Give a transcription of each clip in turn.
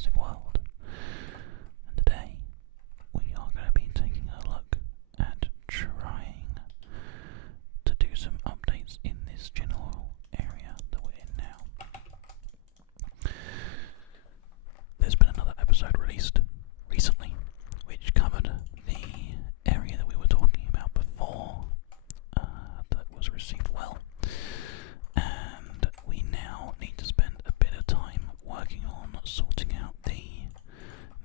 Jurassic World. And today we are going to be taking a look at trying to do some updates in this general area that we're in now. There's been another episode released recently which covered the area that we were talking about before that was received well. And we now need to spend a bit of time working on sorting out the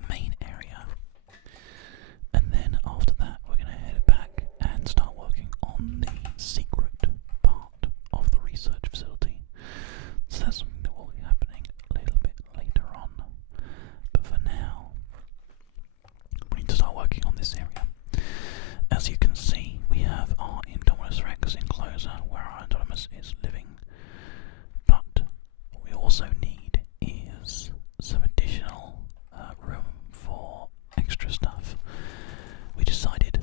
main area, and then after that we're going to head back and start working on the secret part of the research facility. So that's something that will be happening a little bit later on, but for now we need to start working on this area. As you can see, we have our Indominus Rex enclosure where our Indominus is living, but what we also need is some additional room for extra stuff. We decided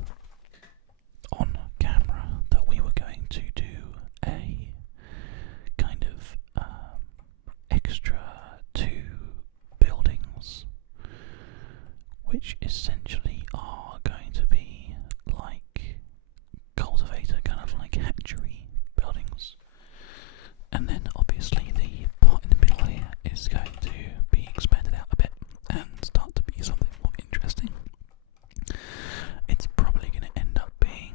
on camera that we were going to do a kind of extra 2 buildings, which essentially are going to be like cultivator, kind of like hatchery buildings. And then obviously the part in the middle here is going to be expanded out a bit and start to be something more interesting. It's probably going to end up being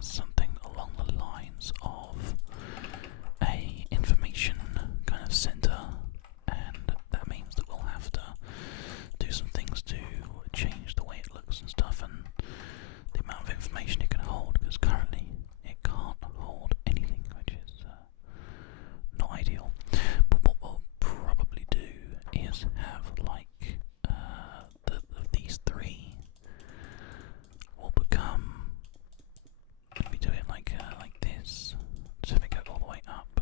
something along the lines of a information kind of centre, and that means that we'll have to do some things to change the way it looks and stuff, and the amount of information it can hold, because currently it can't hold anything, which is not ideal. But what we'll probably do is have like these 3 will become, if we do it like this, so if we go all the way up,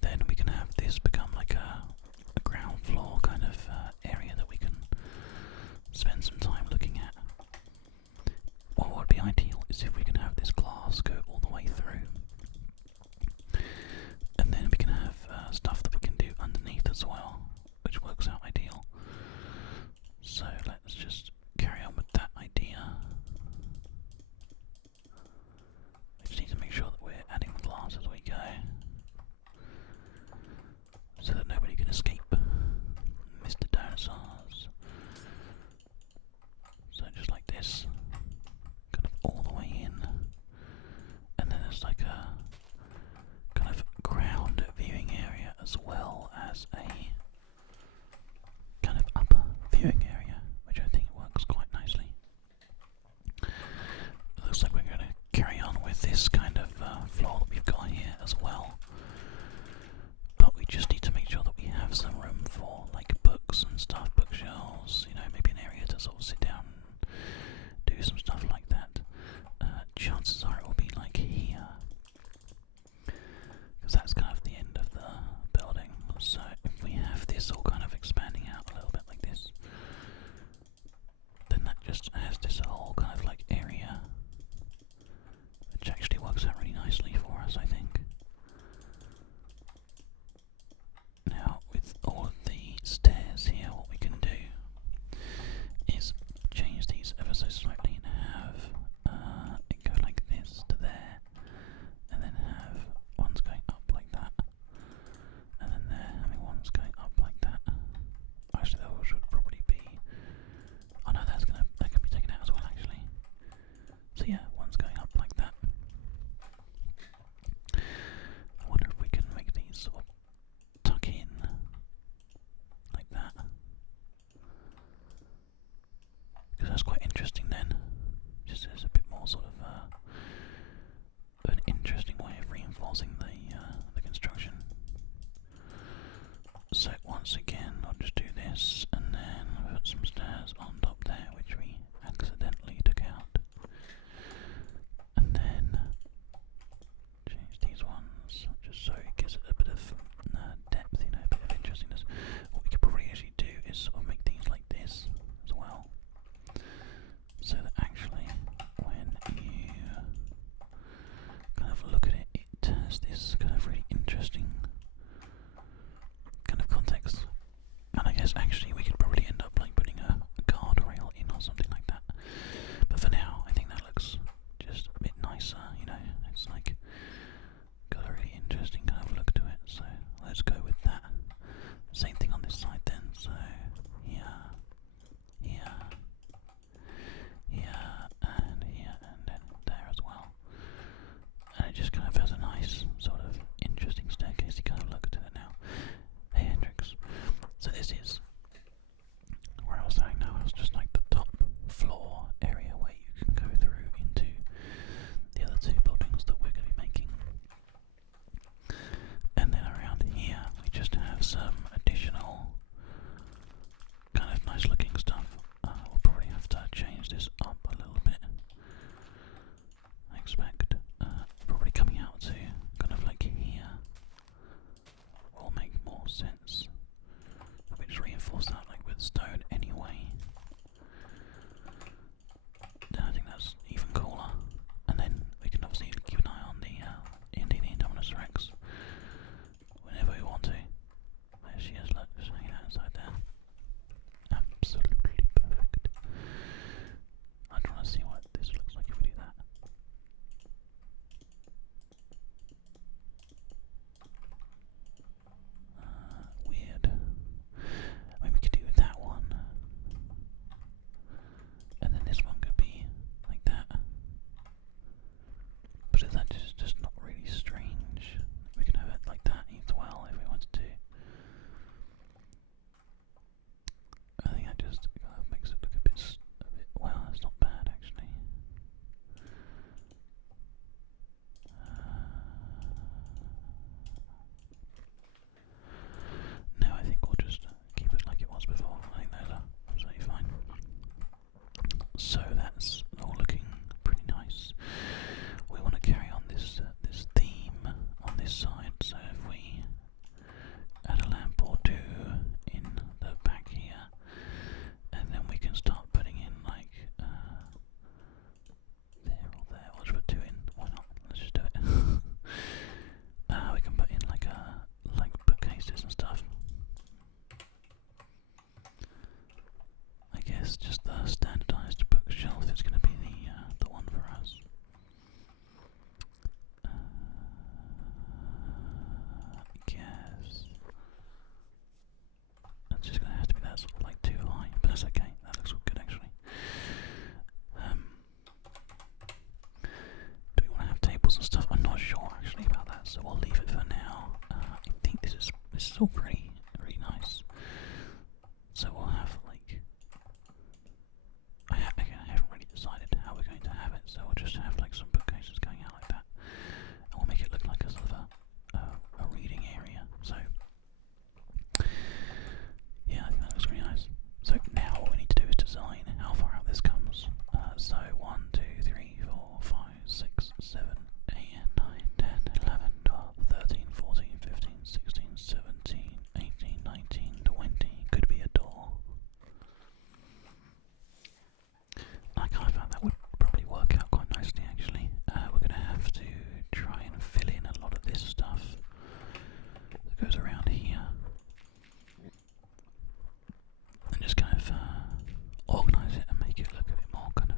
then we can have this become like a ground floor kind of area that we can spend some time looking at. What would be ideal is if we can have this glass go all the way through, and then we can have stuff that we can do underneath as well, which works out ideal. So let's just carry on with that idea. We just need to make sure that we're adding the glass as we go, so that nobody can escape Mr. Dinosaurs. So just like this, kind of all the way in, and then there's like a kind of ground viewing area as well as a kind of upper viewing area, which I think works quite nicely. It looks like we're going to carry on with this kind of floor that we've got here as well, but we just need to make sure that we have some room for like books and stuff, bookshelves, you know, maybe an area to sort of sit down and do some stuff like that. Chances are it will be like here, because that's kind of the end of the building. So if we have this all kind of expanding out a little bit like this, then that just has this whole kind of like area, which actually works out really nicely for us, I think. Now with all of the stairs here, what we can do is change these ever so slightly and have it go like this to there, and then have ones going up like that, and then there having ones going up like that. Actually those should probably be, oh no, that can be taken out as well actually. So yeah, one's going up like that. I wonder if we can make these sort of tuck in like that, because that's quite interesting then. Just as a bit more sort of an interesting way of reinforcing the construction. So once again, I'll just do this and then put some stairs on top there, which we accidentally took out, and then change these ones just so it gives it a bit of depth, you know, a bit of interestingness. What we could probably actually do is sort of make things like this as well, so that actually when you kind of look at it, it has this kind of really interesting kind of context bookcases and stuff. I guess just the standardised bookshelf is going to be the one for us. I guess that's just going to have to be that sort of like too high, but that's okay. That looks good actually. Do we want to have tables and stuff? I'm not sure actually about that, so we'll leave it for now. I think this is all pretty nice. So we'll have like I haven't really decided how we're going to have it, so we'll just have like some bookcases going out like that, and we'll make it look like a sort of a reading area. So yeah, I think that looks really nice. So now what we need to do is design how far out this comes. So 1, 2, 3, 4, 5, 6, 7, 8, 9, 10, 11, 12, 13, 14, 15, 16, 17, 18, 19, 20. Could be a door. I kind of found that would probably work out quite nicely actually. We're going to have to try and fill in a lot of this stuff that goes around here. And just kind of organise it and make it look a bit more kind of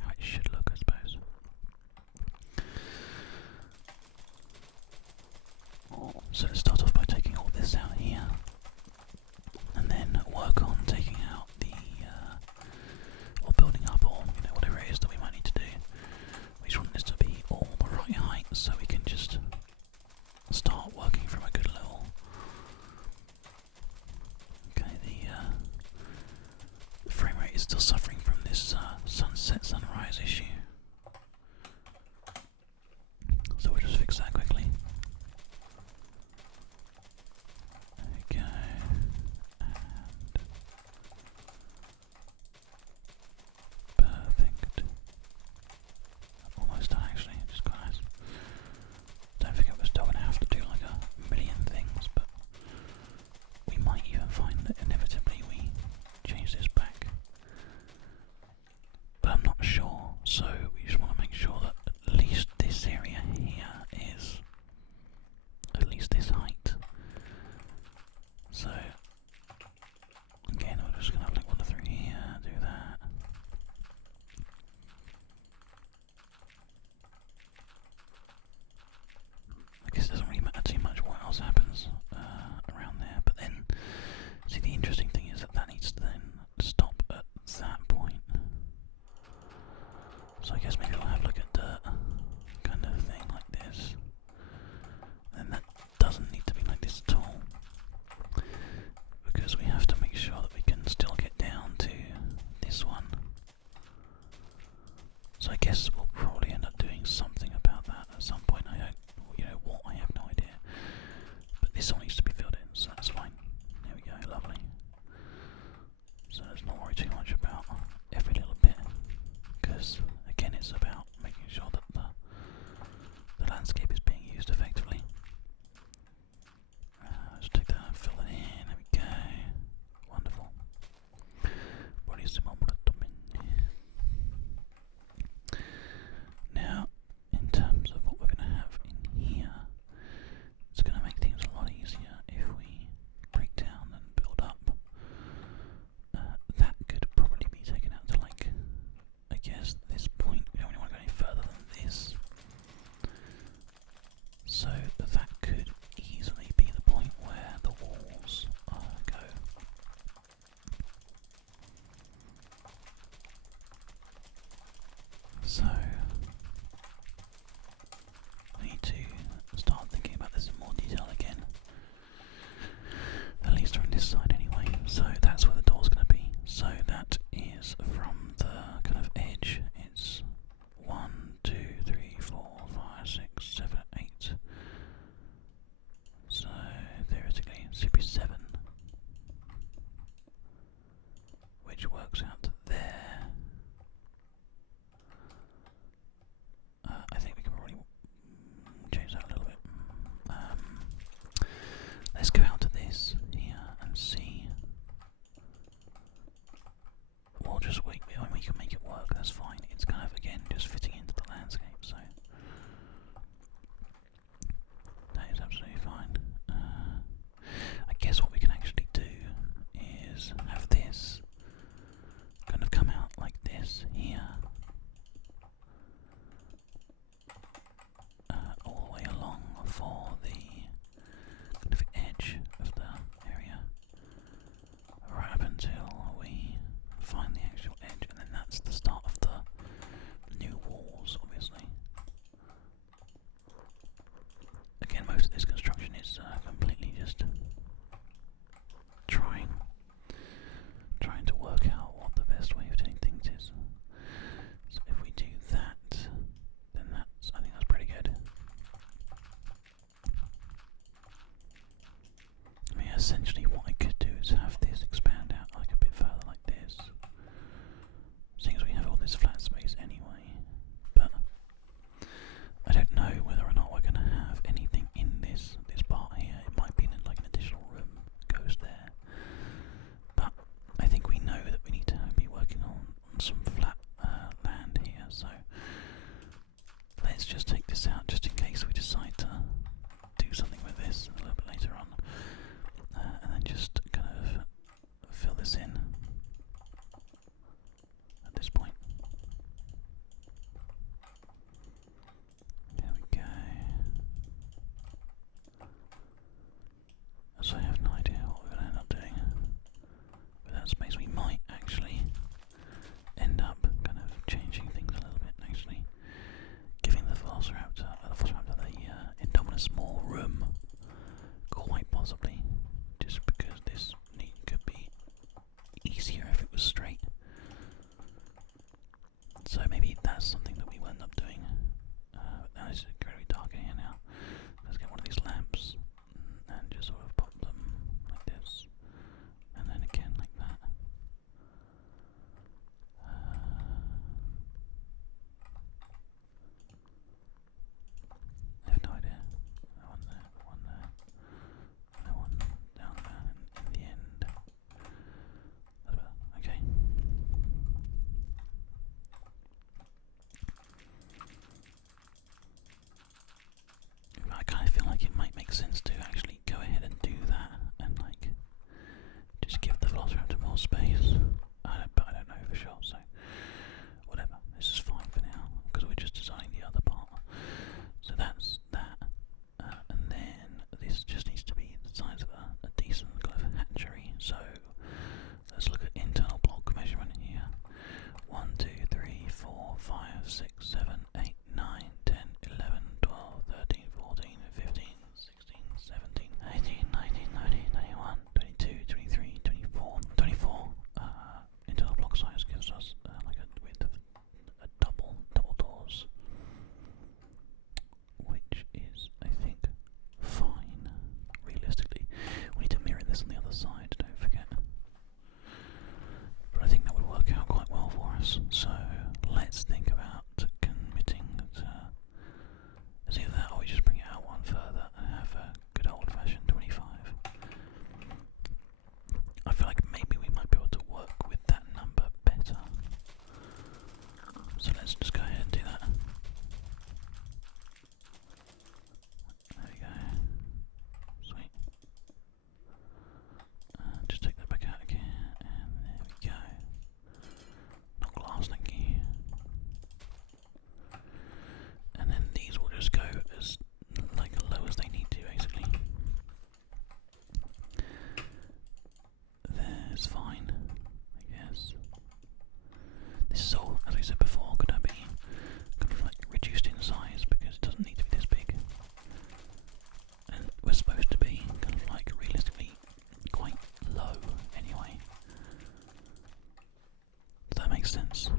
how it should look, I suppose. So let's start off by taking all this out here, and then work on taking out or building up, or whatever it is that we might need to do. We just want this to be all the right height, so we can just start working from a good level. Okay, the frame rate is still suffering from this sunset sunrise issue, so we'll just fix that quickly. There we go. Perfect. Almost done actually, which is quite nice. Don't forget we're still going to have to do like a million things, but we might even find that inevitably we change this back. But I'm not sure, so we just want to make sure that at least this area here is at least this height. So again, we're just going to link one through here, do that. I guess it doesn't really matter too much what else happens around there, but then, see, the interesting thing is that needs to then stop at that point. So I guess maybe we'll have a look at dirt kind of thing like this. And that doesn't need to be like this at all, because we have to make sure that we can still get down to this one. So I guess we'll probably end up doing something about that at some point. I don't, what, I have no idea. But this all needs to be filled in, so that's fine. There we go, lovely. So let's not worry too much about every little bit, because again it's about making sure that the landscape is being used effectively. Let's take that and fill it in, there we go. Wonderful. Now, in terms of what we're going to have in here, it's going to make things a lot easier if we break down and build up. That could probably be taken out to like, I guess, this point. We don't really want to go any further than this. So that could easily be the point where the walls go. So I need to start thinking about this in more detail again. At least on this side anyway. So that's where the door's going to be. So that is from the kind of edge. It's 1, 2, 3, 4, 5, 6, 7, 8. So theoretically it should be 7, which works out to there. I think we can probably change that a little bit. Let's go out to this here and see. We'll just wait. We can make it work. That's fine. It's kind of again just fitting into the landscape. So that essentially what I could do is have this expand out like a bit further like this, seeing as we have all this flat space anyway. But I don't know whether or not we're going to have anything in this part here. It might be like an additional room goes there, but I think we know that we need to be working on some flat land here, so let's just take this out just in case we decide to do something with this a little bit later on, and then just kind of fill this in at this point. There we go. So I have no idea what we're going to end up doing with that space. We might actually end up kind of changing things a little bit, actually giving the Velociraptor the Indominus more room, quite possibly, just because this could be easier if it was straight. So maybe that's something that we will end up doing. Now it's very dark in here now. Let's get one of these lamps and just sort of pop them like this, and then again like that. I have no idea. One there, one there, and one down there in the end. Okay. I kind of feel like it might make sense to actually go ahead and do that and like just give the Velociraptor more space. But I don't know for sure, so whatever. This is fine for now because we're just designing the other part. So that's that, and then this just needs to be the size of a decent kind of hatchery. So let's look at internal block measurement here. 1, 2, 3, 4, 5, 6, 7, 8, 9, 10, 11, 12, 13, 14, 15, 16, 17, 18, 19, 20, 21, 22, 23, 24. 24 internal block size gives us like a width of a double doors, which is, I think, fine. Realistically, we need to mirror this on the other side, don't forget. But I think that would work out quite well for us. So let's think about committing to it's either that or we just bring it out one further and have a good old-fashioned 25. I feel like maybe we might be able to work with that number better. So let's just go ahead and do that. There we go. Sweet. Just take that back out again, and there we go. Not glass, thank you. And then these will just go as like low as they need to, basically. There's fine, I guess. This is all, as I said before, gonna be kind of like reduced in size because it doesn't need to be this big. And we're supposed to be kind of like realistically quite low anyway. Does that make sense?